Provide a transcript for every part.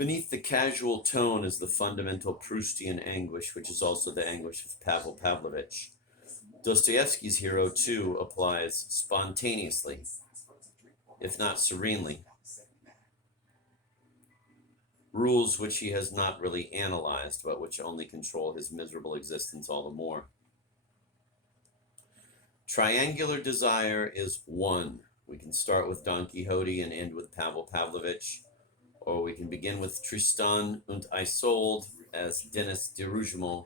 Beneath the casual tone is the fundamental Proustian anguish, which is also the anguish of Pavel Pavlovich. Dostoevsky's hero, too, applies spontaneously, if not serenely, rules which he has not really analyzed, but which only control his miserable existence all the more. Triangular desire is one. We can start with Don Quixote and end with Pavel Pavlovich, or we can begin with Tristan und Isolde, as Denis de Rougemont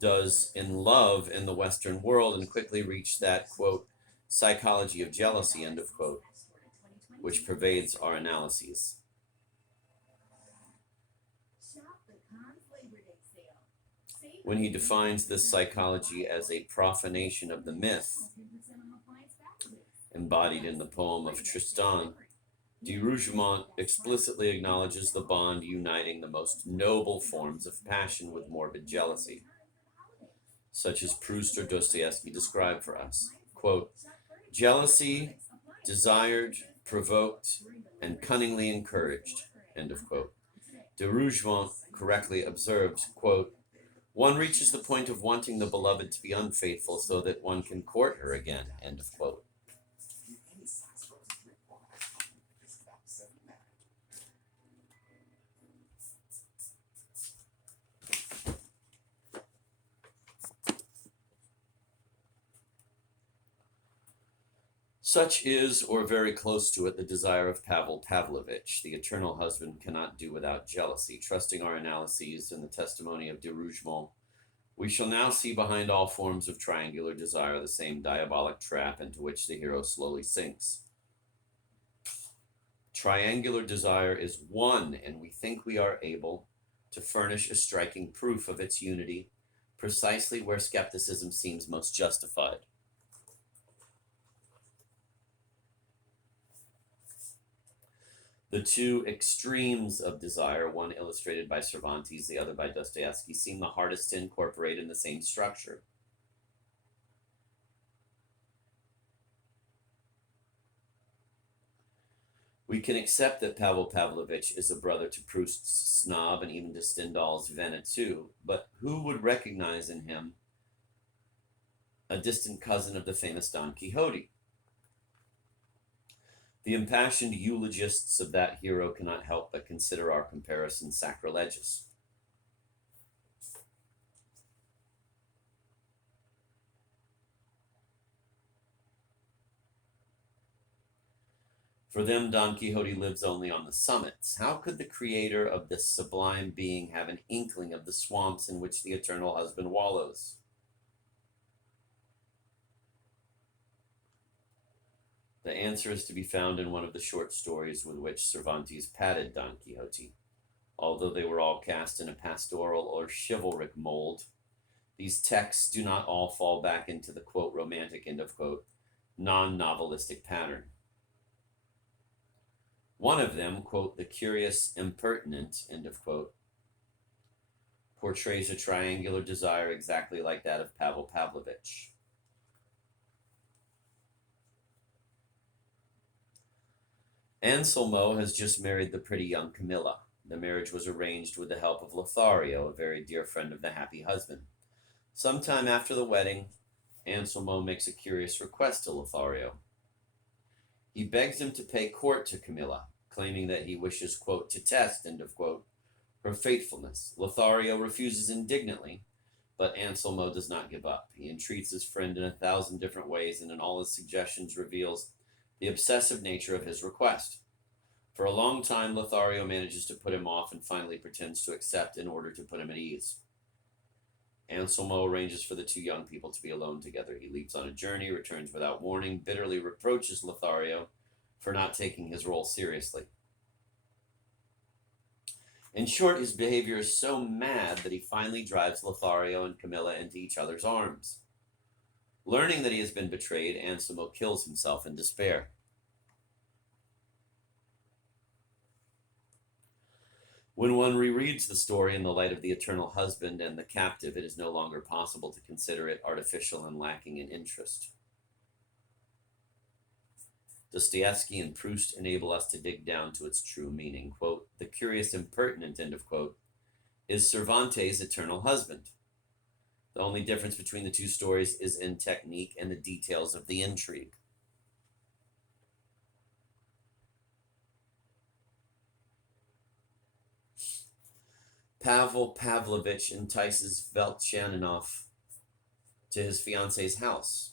does in Love in the Western World, and quickly reach that, quote, psychology of jealousy, end of quote, which pervades our analyses. When he defines this psychology as a profanation of the myth embodied in the poem of Tristan, de Rougemont explicitly acknowledges the bond uniting the most noble forms of passion with morbid jealousy, such as Proust or Dostoevsky describe for us. Quote, jealousy, desired, provoked, and cunningly encouraged, end of quote. De Rougemont correctly observes, quote, one reaches the point of wanting the beloved to be unfaithful so that one can court her again, end of quote. Such is, or very close to it, the desire of Pavel Pavlovich. The eternal husband cannot do without jealousy. Trusting our analyses in the testimony of de Rougemont, we shall now see behind all forms of triangular desire the same diabolic trap into which the hero slowly sinks. Triangular desire is one, and we think we are able to furnish a striking proof of its unity, precisely where skepticism seems most justified. The two extremes of desire, one illustrated by Cervantes, the other by Dostoevsky, seem the hardest to incorporate in the same structure. We can accept that Pavel Pavlovich is a brother to Proust's Snob and even to Stendhal's Venetou, but who would recognize in him a distant cousin of the famous Don Quixote? The impassioned eulogists of that hero cannot help but consider our comparison sacrilegious. For them, Don Quixote lives only on the summits. How could the creator of this sublime being have an inkling of the swamps in which the eternal husband wallows? The answer is to be found in one of the short stories with which Cervantes padded Don Quixote. Although they were all cast in a pastoral or chivalric mold, these texts do not all fall back into the, quote, romantic, end of quote, non-novelistic pattern. One of them, quote, the curious impertinent, end of quote, portrays a triangular desire exactly like that of Pavel Pavlovich. Anselmo has just married the pretty young Camilla. The marriage was arranged with the help of Lothario, a very dear friend of the happy husband. Sometime after the wedding, Anselmo makes a curious request to Lothario. He begs him to pay court to Camilla, claiming that he wishes, quote, to test, end of quote, her faithfulness. Lothario refuses indignantly, but Anselmo does not give up. He entreats his friend in 1,000 different ways, and in all his suggestions reveals the obsessive nature of his request. For a long time, Lothario manages to put him off and finally pretends to accept in order to put him at ease. Anselmo arranges for the two young people to be alone together. He leaves on a journey, returns without warning, bitterly reproaches Lothario for not taking his role seriously. In short, his behavior is so mad that he finally drives Lothario and Camilla into each other's arms. Learning that he has been betrayed, Anselmo kills himself in despair. When one rereads the story in the light of the eternal husband and the captive, it is no longer possible to consider it artificial and lacking in interest. Dostoevsky and Proust enable us to dig down to its true meaning. Quote, "The curious impertinent," end of quote, is Cervantes' eternal husband. The only difference between the two stories is in technique and the details of the intrigue. Pavel Pavlovich entices Velchaninoff to his fiance's house.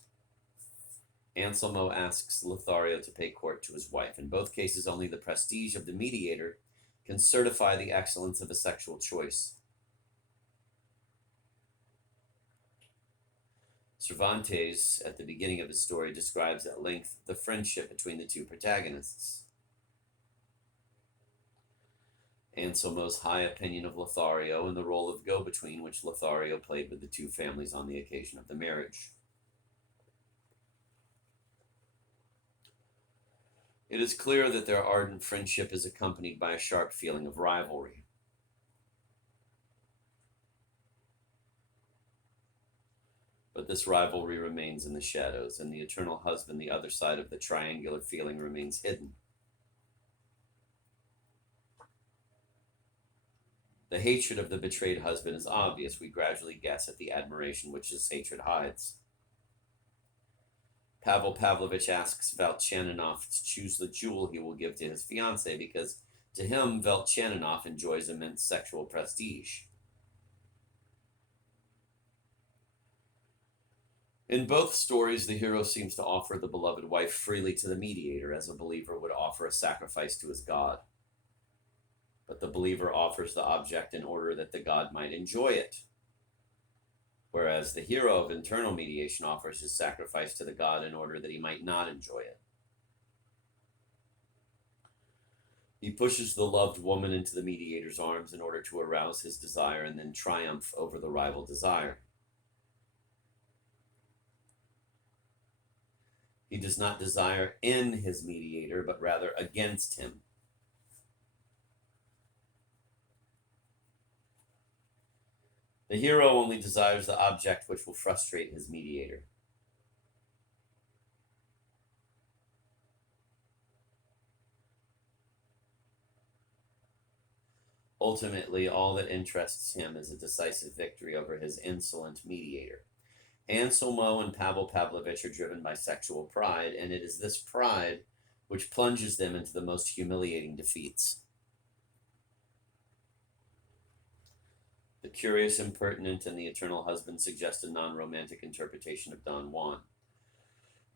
Anselmo asks Lothario to pay court to his wife. In both cases, only the prestige of the mediator can certify the excellence of a sexual choice. Cervantes, at the beginning of his story, describes at length the friendship between the two protagonists. Anselmo's high opinion of Lothario and the role of go-between which Lothario played with the two families on the occasion of the marriage. It is clear that their ardent friendship is accompanied by a sharp feeling of rivalry. But this rivalry remains in the shadows. In the eternal husband, the other side of the triangular feeling remains hidden. The hatred of the betrayed husband is obvious. We gradually guess at the admiration which this hatred hides. Pavel Pavlovich asks Velchaninoff to choose the jewel he will give to his fiancée because to him, Velchaninoff enjoys immense sexual prestige. In both stories, the hero seems to offer the beloved wife freely to the mediator, as a believer would offer a sacrifice to his God. But the believer offers the object in order that the God might enjoy it, whereas the hero of internal mediation offers his sacrifice to the God in order that he might not enjoy it. He pushes the loved woman into the mediator's arms in order to arouse his desire and then triumph over the rival desire. He does not desire in his mediator, but rather against him. The hero only desires the object which will frustrate his mediator. Ultimately, all that interests him is a decisive victory over his insolent mediator. Anselmo and Pavel Pavlovich are driven by sexual pride, and it is this pride which plunges them into the most humiliating defeats. The curious impertinent and the eternal husband suggest a non-romantic interpretation of Don Juan.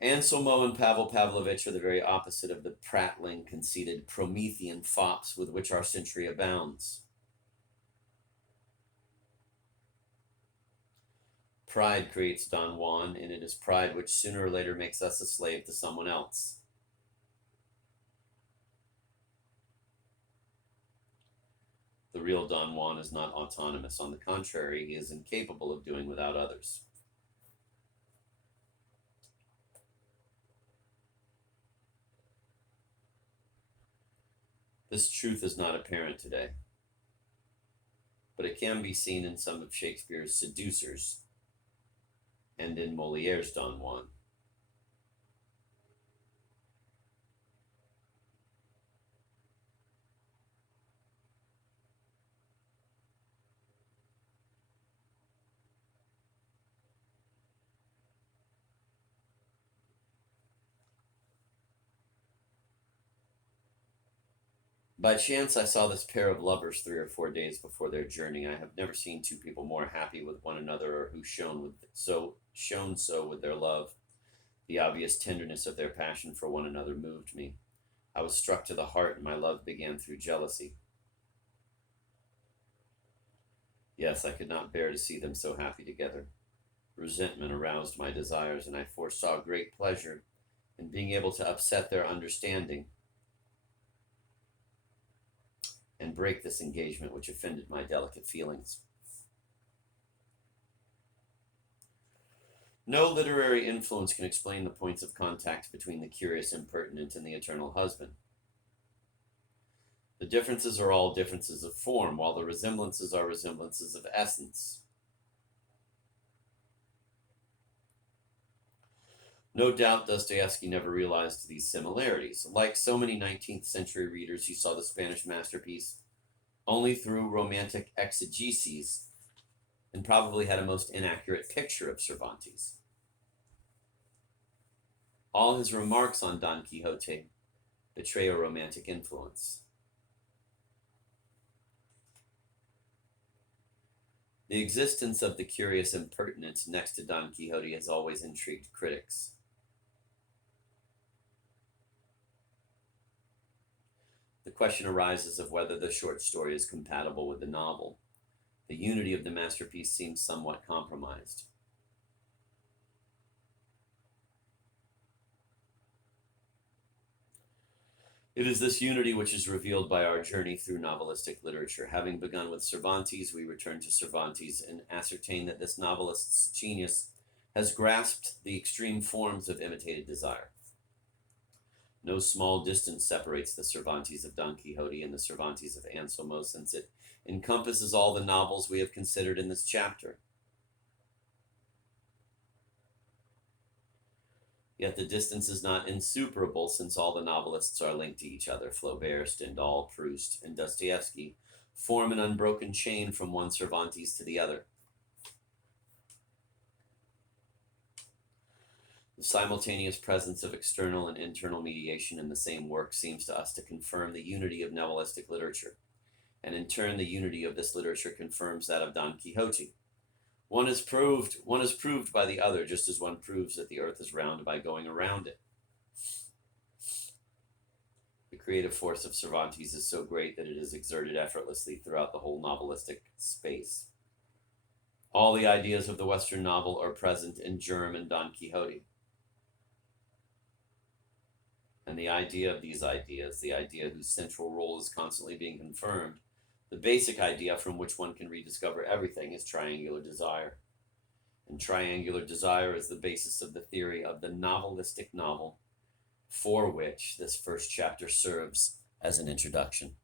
Anselmo and Pavel Pavlovich are the very opposite of the prattling, conceited, Promethean fops with which our century abounds. Pride creates Don Juan, and it is pride which sooner or later makes us a slave to someone else. The real Don Juan is not autonomous. On the contrary, he is incapable of doing without others. This truth is not apparent today, but it can be seen in some of Shakespeare's seducers and in Moliere's Don Juan. By chance, I saw this pair of lovers 3 or 4 days before their journey. I have never seen two people more happy with one another, or who shone so with their love. The obvious tenderness of their passion for one another moved me. I was struck to the heart, and my love began through jealousy. Yes, I could not bear to see them so happy together. Resentment aroused my desires, and I foresaw great pleasure in being able to upset their understanding and break this engagement which offended my delicate feelings. No literary influence can explain the points of contact between the curious impertinent and the eternal husband. The differences are all differences of form, while the resemblances are resemblances of essence. No doubt Dostoevsky never realized these similarities. Like so many 19th century readers, he saw the Spanish masterpiece only through romantic exegeses and probably had a most inaccurate picture of Cervantes. All his remarks on Don Quixote betray a romantic influence. The existence of the curious impertinent next to Don Quixote has always intrigued critics. The question arises of whether the short story is compatible with the novel. The unity of the masterpiece seems somewhat compromised. It is this unity which is revealed by our journey through novelistic literature. Having begun with Cervantes, we return to Cervantes and ascertain that this novelist's genius has grasped the extreme forms of imitated desire. No small distance separates the Cervantes of Don Quixote and the Cervantes of Anselmo, since it encompasses all the novels we have considered in this chapter. Yet the distance is not insuperable, since all the novelists are linked to each other. Flaubert, Stendhal, Proust, and Dostoevsky form an unbroken chain from one Cervantes to the other. The simultaneous presence of external and internal mediation in the same work seems to us to confirm the unity of novelistic literature, and in turn the unity of this literature confirms that of Don Quixote. One is proved by the other, just as one proves that the earth is round by going around it. The creative force of Cervantes is so great that it is exerted effortlessly throughout the whole novelistic space. All the ideas of the Western novel are present in germ in Don Quixote. And the idea of these ideas, the idea whose central role is constantly being confirmed, the basic idea from which one can rediscover everything, is triangular desire. And triangular desire is the basis of the theory of the novelistic novel, for which this first chapter serves as an introduction.